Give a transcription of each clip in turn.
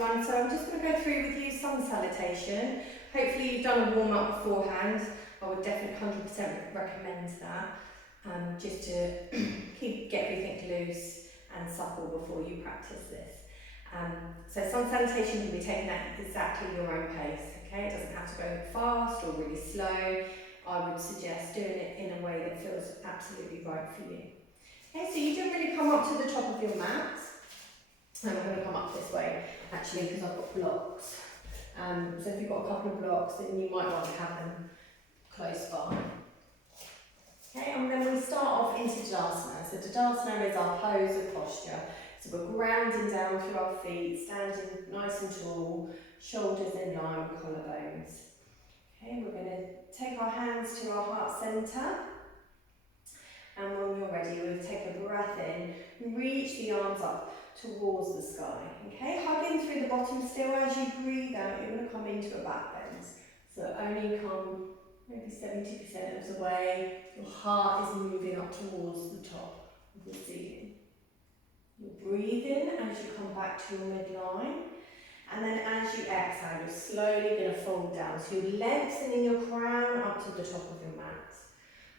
everyone. So I'm just going to go through with you sun salutation. Hopefully you've done a warm up beforehand. I would definitely 100% recommend that, just to get everything loose and supple before you practice this. So sun salutation can be taken at exactly your own pace, okay? It doesn't have to go fast or really slow. I would suggest doing it in a way that feels absolutely right for you. Okay, so you don't really come up to the top of your mat. And I'm going to come up this way, actually, because I've got blocks. So if you've got a couple of blocks, then you might want to have them close by. Okay, and then we start off into Tadasana. So Tadasana is our pose of posture. So we're grounding down through our feet, standing nice and tall, shoulders in line with collarbones. Okay, we're going to take our hands to our heart centre. And when you're ready, we'll take a breath in, reach the arms up towards the sky. Okay, hugging through the bottom still. As you breathe out, you're going to come into a back bend. So only come maybe 70% of the way. Your heart is moving up towards the top of the ceiling. You'll breathe in as you come back to your midline. And then as you exhale, you're slowly going to fold down. So you're lengthening your crown up to the top of your mat.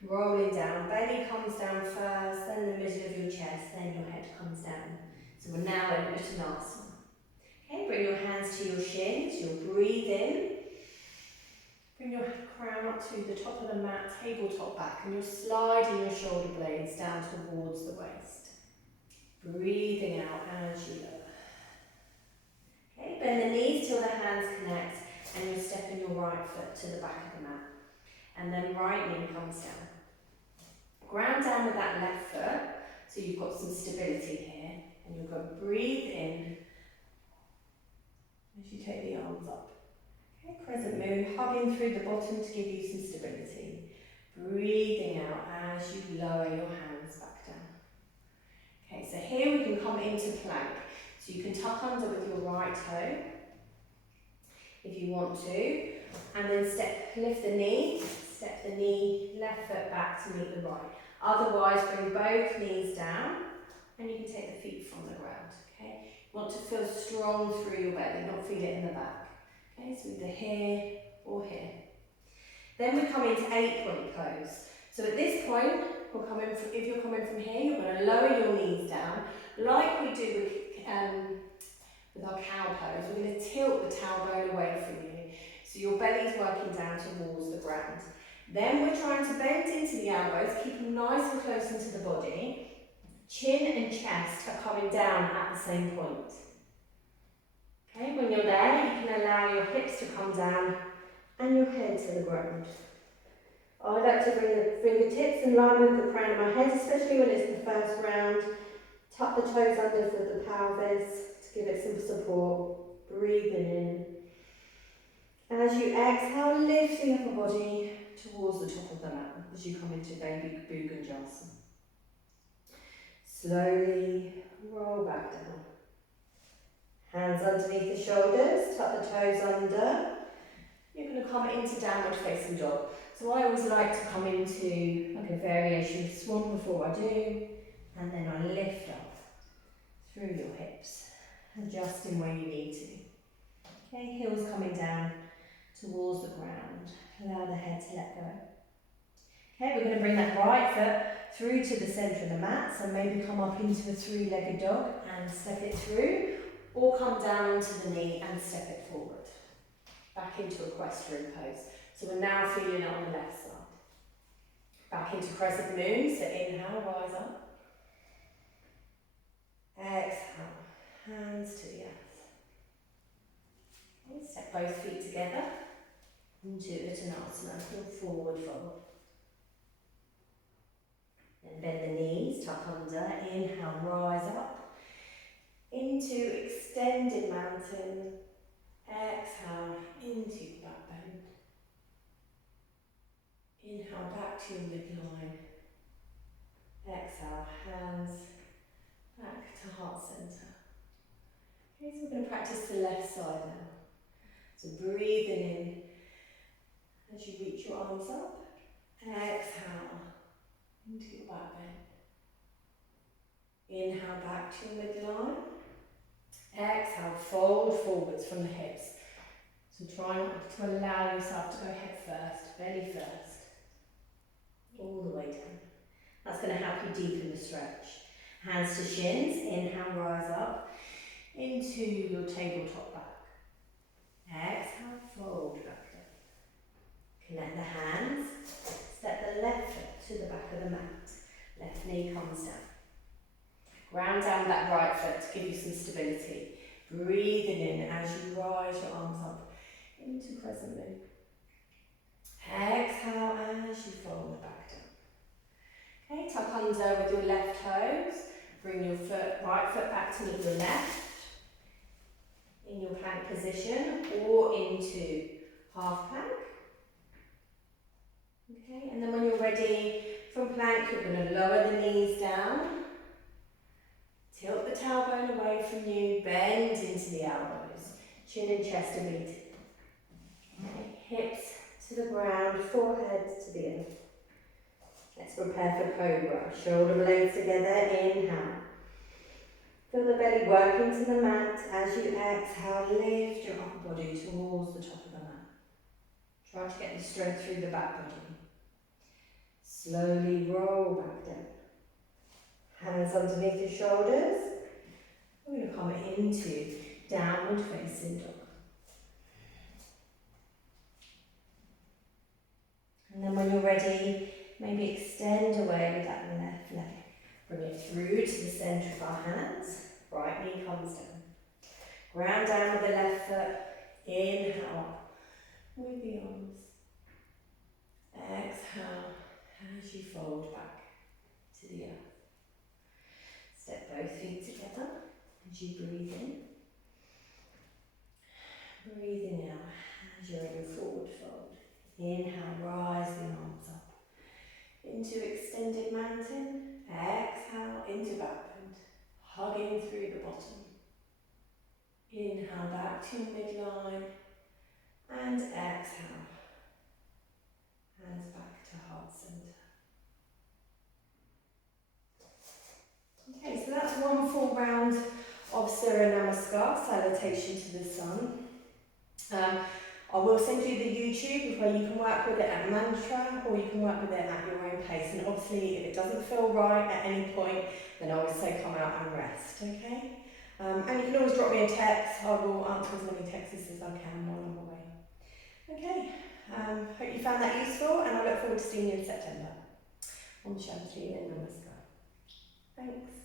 Rolling down, belly comes down first, then the middle of your chest, then your head comes down. So we're now in Uttanasana. Okay, bring your hands to your shins, you'll breathe in. Bring your crown up to the top of the mat, tabletop back, and you're sliding your shoulder blades down towards the waist. Breathing out as you lower. Okay, bend the knees till the hands connect, and you're stepping your right foot to the back of the mat. And then right knee comes down. Ground down with that left foot, so you've got some stability here, and you're going to breathe in as you take the arms up. Okay, crescent moon, hugging through the bottom to give you some stability. Breathing out as you lower your hands back down. Okay, so here we can come into plank. So you can tuck under with your right toe, if you want to, and then lift the knee, step the knee, left foot back to meet the right. Otherwise, bring both knees down, and you can take the feet from the ground, okay? You want to feel strong through your belly, not feel it in the back. Okay, so either here or here. Then we come into 8-point pose. So at this point, if you're coming from here, you're going to lower your knees down, like we do with our cow pose. We're going to tilt the tailbone away from you, so your belly's working down towards the ground. Then we're trying to bend into the elbows, keep them nice and close into the body. Chin and chest are coming down at the same point. Okay, when you're there, you can allow your hips to come down and your head to the ground. I like to bring the fingertips in line with the crown of my head, especially when it's the first round. Tuck the toes under for the pelvis to give it some support. Breathing in. As you exhale, lift the upper body towards the top of the mat as you come into Baby Bhujangasana. Slowly roll back down. Hands underneath the shoulders, tuck the toes under. You're going to come into downward facing dog. So I always like to come into like a variation of swan before I do, and then I lift up through your hips, adjusting where you need to. Okay, heels coming down towards the ground. Allow the head to let go. Okay, we're going to bring that right foot through to the centre of the mat, so maybe come up into a 3-legged dog and step it through, or come down onto the knee and step it forward. Back into equestrian pose. So we're now feeling it on the left side. Back into crescent moon, so inhale, rise up. Exhale, hands to the earth. Okay, step both feet together into Uttanasana, or forward fold. Then bend the knees, tuck under, inhale, rise up. Into extended mountain. Exhale, into back bend. Inhale, back to your midline. Exhale, hands back to heart centre. Okay, so we're going to practice the left side now. So breathing in as you reach your arms up. Exhale into your back bend. Inhale back to your midline. Exhale, fold forwards from the hips. So try not to allow yourself to go head first, belly first, all the way down. That's going to help you deepen the stretch. Hands to shins, inhale, rise up into your tabletop back. Exhale, fold back down. Connect the hands, step the left foot to the back of the mat. Left knee comes down. Ground down that right foot to give you some stability. Breathing in as you rise your arms up into crescent moon. Exhale as you fold back down. Okay, tuck under with your left toes. Bring your right foot back to meet your left in your plank position or into half plank. Okay, and then when you're ready from plank, you're going to lower the knees down. Tilt the tailbone away from you, bend into the elbows, chin and chest are meeting. Okay, hips to the ground, forehead to the earth. Let's prepare for cobra. Shoulder blades together, inhale. Feel the belly work into the mat. As you exhale, lift your upper body towards the top of the mat. Try to get the strength through the back body. Slowly roll back down. Hands underneath your shoulders. We're going to come into downward facing dog. And then when you're ready, maybe extend away with that left leg. Bring it through to the centre of our hands. Right knee comes down. Ground down with the left foot. Inhale up with the arms. Exhale as you fold back to the earth. Step both feet together as you breathe in. Breathing out as you're in your forward fold. Inhale, rise the arms up into extended mountain. Exhale into back bend, hugging through the bottom. Inhale back to your midline and exhale. Hands back to heart center. Okay, so that's one full round of Surya Namaskar, salutation to the sun. I will send you the YouTube where you can work with it at mantra or you can work with it at your own pace. And obviously, if it doesn't feel right at any point, then I always say come out and rest, okay? And you can always drop me a text. I will answer as many texts as I can while I'm away. Okay, hope you found that useful and I look forward to seeing you in September. Om Shanti and Namaskar. Thanks.